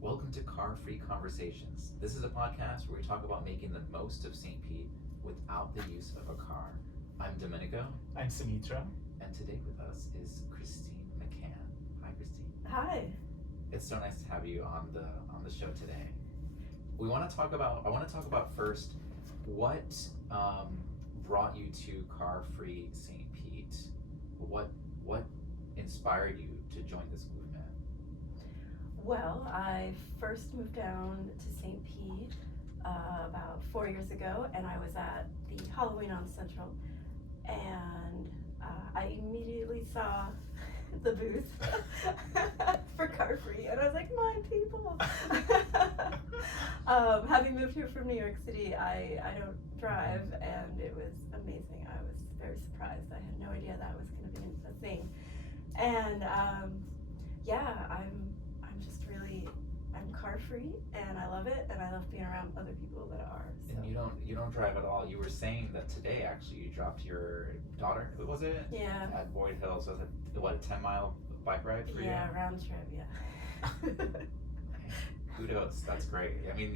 Welcome to Car-Free Conversations. This is a podcast where we talk about making the most of St. Pete without the use of a car. I'm Domenico. I'm Saumitra. And today with us is Christine McCann. Hi, Christine. Hi. It's so nice to have you on the show today. I want to talk about first what brought you to Car-Free St. Pete. What inspired you to join this movement? Well, I first moved down to St. Pete about 4 years ago, and I was at the Halloween on Central, and I immediately saw the booth for Car-Free, and I was like, my people. Having moved here from New York City, I don't drive, and it was amazing. I was very surprised. I had no idea that was going to be a thing. And I'm car free, and I love it, and I love being around other people that are. So. And you don't drive at all. You were saying that today actually you dropped your daughter. Who was it? Yeah. At Boyd Hills. Was it a 10-mile bike ride for you? Yeah, round trip. Yeah. Kudos. That's great. I mean,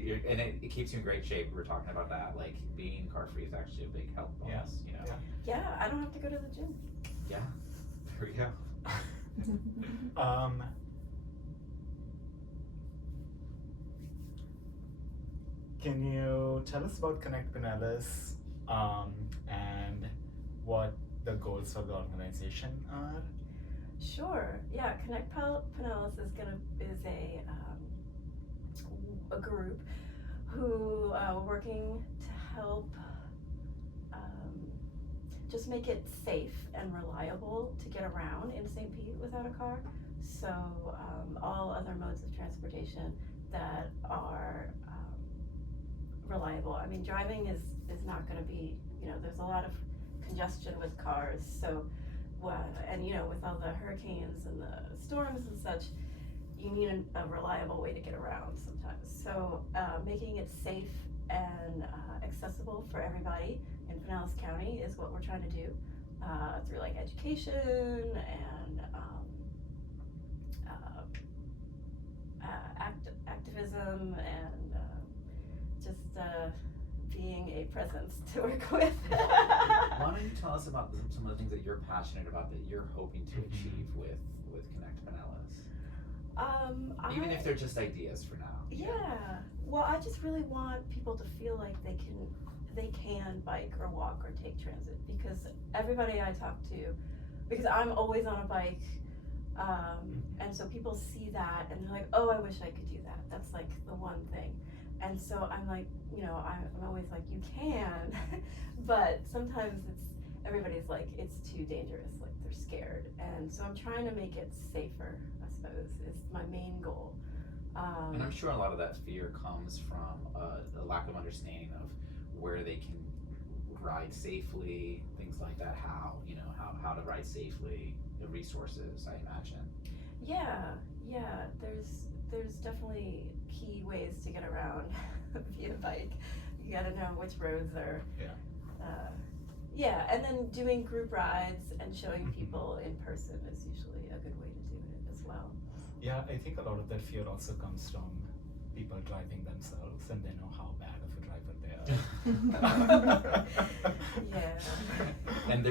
it keeps you in great shape. We were talking about that. Like being car free is actually a big health bonus. Yeah. You know. Yeah. I don't have to go to the gym. Yeah. There we go. Can you tell us about Connect Pinellas and what the goals for the organization are? Sure. Yeah. Connect Pinellas is a group who are working to help just make it safe and reliable to get around in St. Pete without a car. So all other modes of transportation that are reliable. I mean, driving is not going to be, there's a lot of congestion with cars. So, and with all the hurricanes and the storms and such, you need a reliable way to get around sometimes. So making it safe and accessible for everybody in Pinellas County is what we're trying to do through like education and activism and just being a presence to work with. Why don't you tell us about some of the things that you're passionate about that you're hoping to achieve with Connect Pinellas? Even if they're just ideas for now. Yeah. Well, I just really want people to feel like they can bike or walk or take transit, because everybody I talk to, because I'm always on a bike, and so people see that and they're like, oh, I wish I could do that. That's like the one thing. And so I'm like, I'm always like, you can, but sometimes everybody's like, it's too dangerous, like they're scared. And so I'm trying to make it safer, I suppose, is my main goal. And I'm sure a lot of that fear comes from a lack of understanding of where they can ride safely, things like that, how to ride safely, the resources, I imagine. Yeah, there's definitely key ways to get around via bike. You gotta know which roads are. And then doing group rides and showing people in person is usually a good way to do it as well. Yeah, I think a lot of that fear also comes from people driving themselves, and they know how bad of a driver they are. Yeah. And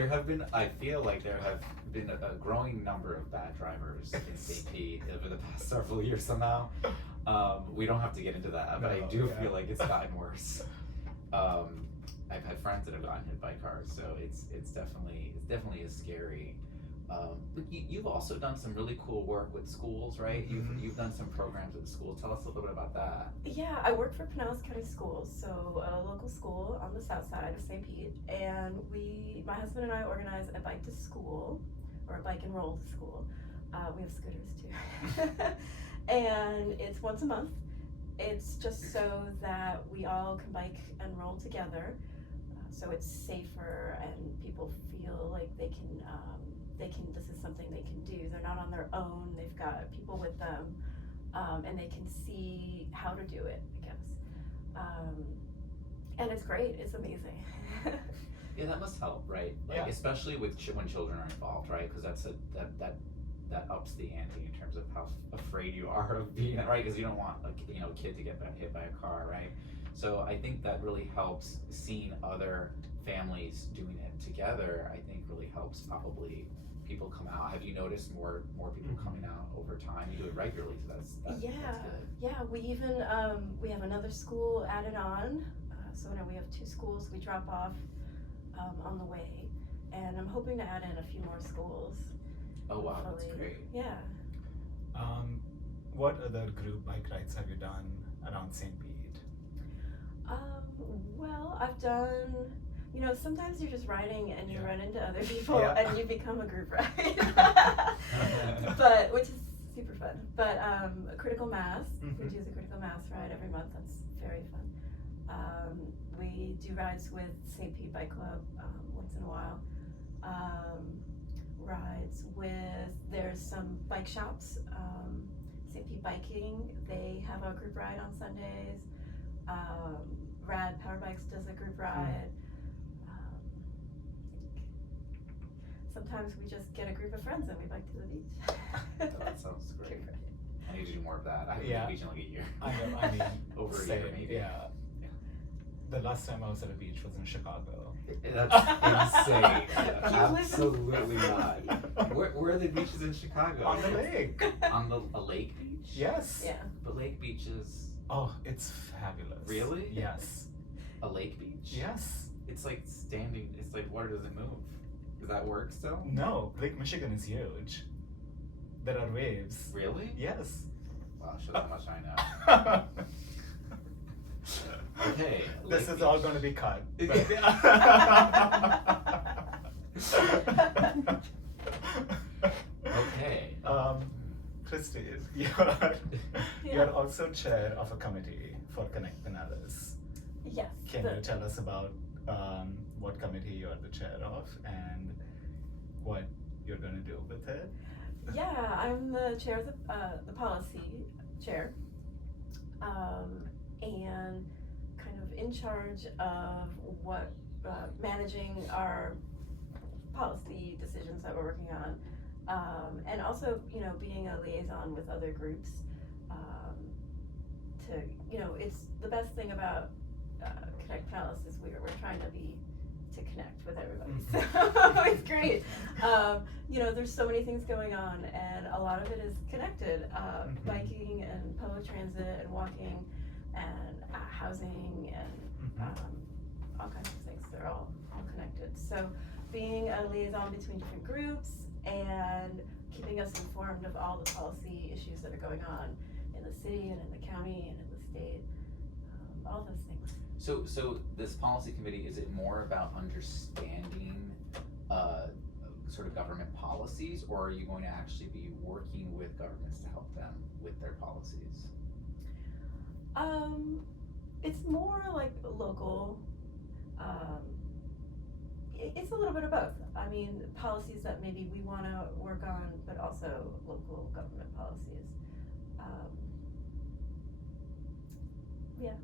I feel like there have been a growing number of bad drivers in St. Pete over the past several years somehow. We don't have to get into that, but I do feel like it's gotten worse. I've had friends that have gotten hit by cars, so it's definitely a scary. But you've also done some really cool work with schools, right? Mm-hmm. You've done some programs with schools. Tell us a little bit about that. Yeah, I work for Pinellas County Schools, so a local school on the south side of St. Pete, and my husband and I organize a bike to school, or a bike and roll to school. We have scooters too. And it's once a month. It's just so that we all can bike and roll together, so it's safer and people feel like they can, this is something they can do. They're not on their own, they've got people with them, and they can see how to do it, I guess. And it's great, it's amazing. Yeah, that must help, right? Like, yeah. Especially when children are involved, right? Because that ups the ante in terms of how afraid you are of being right, because you don't want a kid to get hit by a car, right? So I think that really helps. Seeing other families doing it together, I think really helps probably people come out. Have you noticed more people coming out over time? You do it regularly, so that's good. Yeah. We even we have another school added on. So now we have 2 schools we drop off on the way, and I'm hoping to add in a few more schools. Oh wow, that's hopefully. great. Yeah. What other group bike rides have you done around St. Pete? Well, I've done, sometimes you're just riding and you Yeah. run into other people Yeah. and you become a group ride. Which is super fun. But Critical Mass, we do the Critical Mass ride every month. That's very fun. We do rides with St. Pete Bike Club once in a while. Rides with, there's some bike shops, St. Pete Biking, they have a group ride on Sundays. Rad Power Bikes does a group ride. Sometimes we just get a group of friends and we bike to the beach. That sounds great. I need to do more of that. I haven't been to the beach in like a year. I know, I mean, over a year maybe. Yeah. The last time I was at a beach was in Chicago. That's insane. Absolutely not. Where are the beaches in Chicago? On the lake. On a lake beach? Yes. Yeah. But lake beaches. Oh, it's fabulous. Really? Yes. A lake beach? Yes. It's like standing. It's like water doesn't move. Does that work still? No, Lake Michigan is huge. There are waves. Really? Yes. Wow, shows how much I know. Okay. This is all going to be cut. Okay. Christine, you're also chair of a committee for Connect Pinellas. Yes. Can you tell us about what committee you're the chair of and what you're going to do with it? Yeah, I'm the chair of the policy chair, and kind of in charge of what managing our policy decisions that we're working on, and also being a liaison with other groups. To it's the best thing about Connect Pinellas is we're trying to connect with everybody. So it's great. There's so many things going on, and a lot of it is connected. Biking and public transit and walking and housing and all kinds of things. They're all connected. So being a liaison between different groups and keeping us informed of all the policy issues that are going on in the city and in the county and in the state, all those things. So this policy committee, is it more about understanding sort of government policies, or are you going to actually be working with governments to help them with their policies? It's more like local. It's a little bit of both. I mean, policies that maybe we want to work on, but also local government policies. Yeah.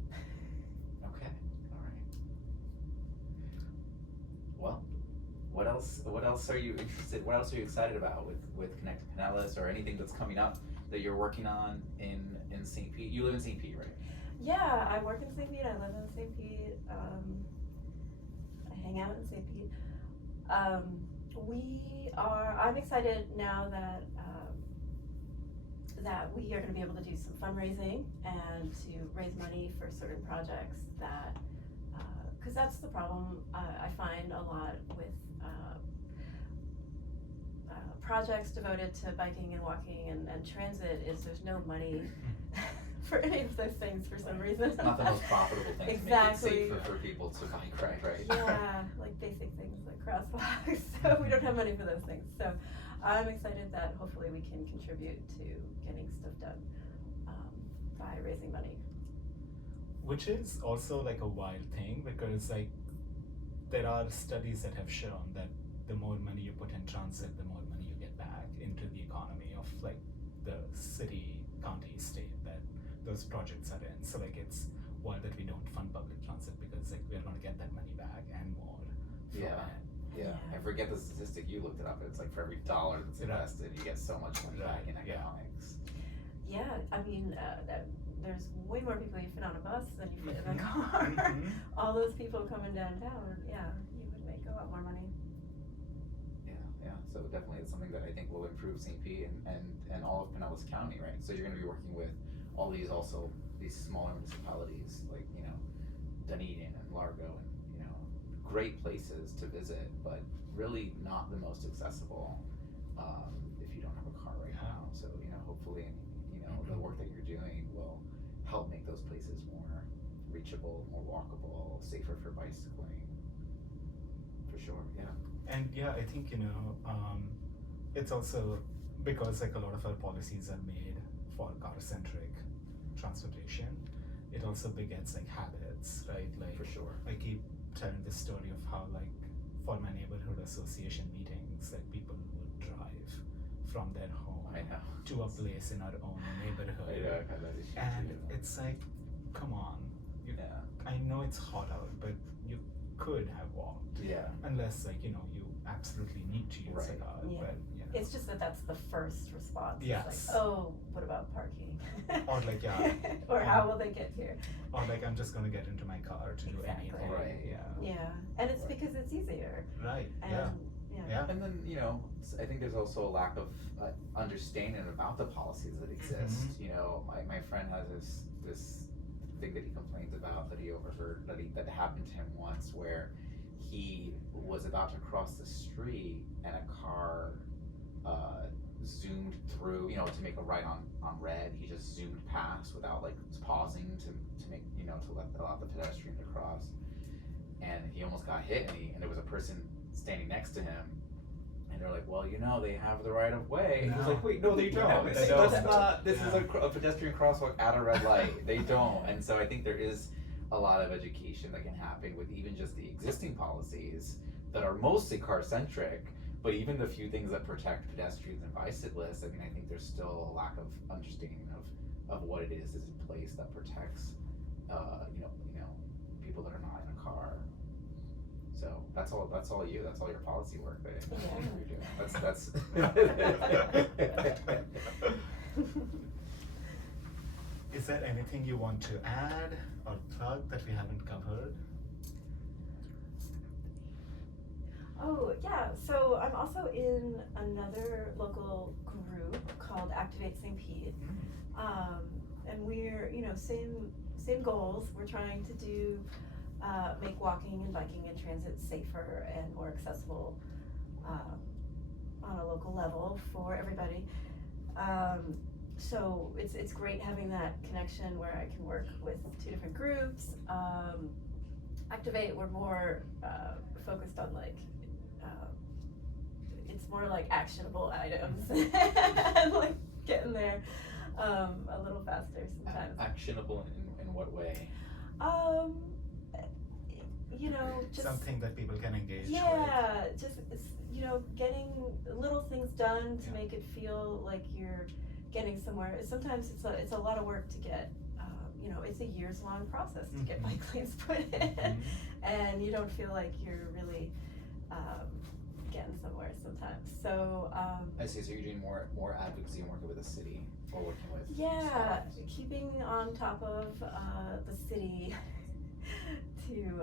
Okay, all right. Well, what else are you interested, what else are you excited about with Connect Pinellas, or anything that's coming up that you're working on in St. Pete? You live in St. Pete, right? Yeah, I work in St. Pete, I live in St. Pete, I hang out in St. Pete. I'm excited now that we are going to be able to do some fundraising and to raise money for certain projects that, because that's the problem I find a lot with projects devoted to biking and walking and transit is there's no money for any of those things for some reason. It's not the most profitable thing Exactly. to make it safer for people to bike ride, right? Yeah, like basic things like crosswalks. So we don't have money for those things. So I'm excited that hopefully we can contribute to getting stuff done by raising money. Which is also like a wild thing because like there are studies that have shown that the more money you put in transit, the more money you get back into the economy of like the city, county, state that those projects are in. So like it's wild that we don't fund public transit because like we're going to get that money back and more. Yeah. Yeah, I forget the statistic, you looked it up, it's like for every dollar that's invested, you get so much money back in economics. Yeah, I mean, there's way more people you fit on a bus than you fit in a car. All those people coming downtown, yeah, you would make a lot more money. Yeah, so definitely it's something that I think will improve St. Pete and all of Pinellas County, right? So you're gonna be working with all these smaller municipalities, like, Dunedin and Largo, and, great places to visit, but really not the most accessible, if you don't have a car right now. So, hopefully, the work that you're doing will help make those places more reachable, more walkable, safer for bicycling, for sure, yeah. And yeah, I think, it's also because like a lot of our policies are made for car-centric transportation, it also begets like habits, right? Like, for sure. I keep telling the story of how, like, for my neighborhood association meetings, like, people would drive from their home to a place in our own neighborhood. I know, I've had that issue and too. it's like, come on, I know it's hot out, but you could have walked. Yeah. Unless, like, you absolutely need to use a car. Yeah. But, It's just that's the first response. Yes. It's like, oh, what about parking? Or like, yeah. Or how will they get here? Or like, I'm just gonna get into my car to do anything. Right. Yeah, and it's because it's easier. Right. And, yeah. And then, I think there's also a lack of understanding about the policies that exist. My friend has this thing that he complains about that he overheard that happened to him once, where he was about to cross the street and a car zoomed through, to make a right on red. He just zoomed past without like pausing to make, to allow the pedestrian to cross. And he almost got hit, and there was a person standing next to him, and they're like, well, they have the right of way. And he was like, wait, no, they don't. They That's don't. not, this is a pedestrian crosswalk at a red light. They don't. And so I think there is a lot of education that can happen with even just the existing policies that are mostly car-centric, but even the few things that protect pedestrians and bicyclists, I think there's still a lack of understanding of what it is in place that protects, people that are not in a car. So that's all you. That's all your policy work that you're doing. That's. Is there anything you want to add or plug that we haven't covered? Oh, yeah, so I'm also in another local group called Activate St. Pete. And we're, same goals. We're trying to do, make walking and biking and transit safer and more accessible on a local level for everybody. So it's great having that connection where I can work with two different groups. Activate, we're more focused on like, it's more like actionable items and like getting there a little faster sometimes. Actionable in what way? Just something that people can engage with. Yeah, just getting little things done to make it feel like you're getting somewhere. Sometimes it's a lot of work to get. It's a years-long process to get bike lanes put in, and you don't feel like you're really getting somewhere sometimes. So I see. So you're doing more advocacy and working with the city, or working with keeping on top of the city to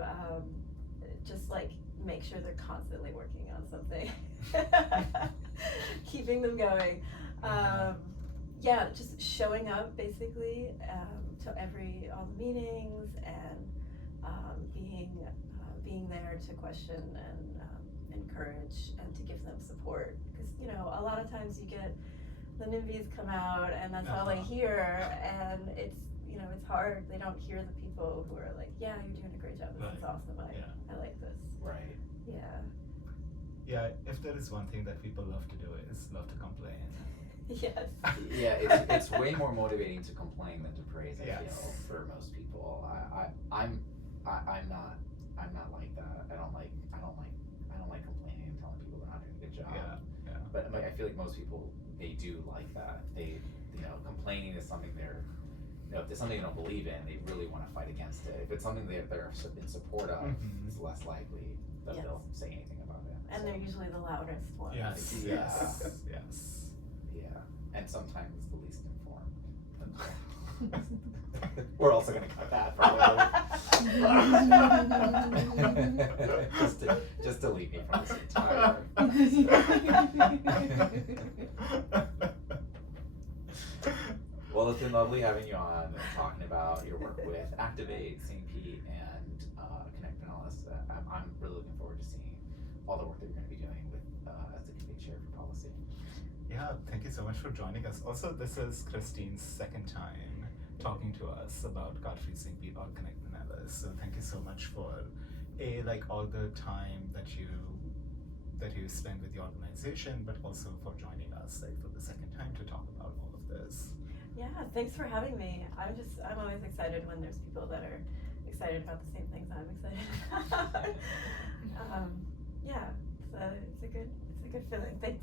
just like make sure they're constantly working on something, keeping them going. Just showing up basically to all the meetings and being there to question and encourage and to give them support, because a lot of times you get the NIMBYs come out and that's all they hear, and it's it's hard. They don't hear the people who are like, yeah, you're doing a great job, this is awesome, I like this. Right. Yeah, if there is one thing that people love to do is love to complain. Yes. Yeah, it's way more motivating to complain than to praise. I feel for most people. I'm not like that. I don't like complaining and telling people they're not doing a good job. Yeah. But I feel like most people, they do like that. They complaining is something if it's something they don't believe in, they really want to fight against it. If it's something they're in support of, it's less likely that they'll say anything about it. And they're usually the loudest ones. Yes, Yeah. yes, yes. Yeah, and sometimes the least informed. We're also gonna cut that probably. just delete me from this entire. Well, it's been lovely having you on and talking about your work with Activate, St. Pete, and Connect Pinellas. I'm really looking forward to seeing all the work that you're going to be doing with as the committee chair for policy. Yeah, thank you so much for joining us. Also, this is Christine's second time talking to us about Godfrey St. Pete or Connect Pinellas. So thank you so much for all the time that you spend with the organization, but also for joining us for the second time to talk about all of this. Yeah, thanks for having me. I'm always excited when there's people that are excited about the same things I'm excited about. Yeah, so it's a good feeling. Thanks.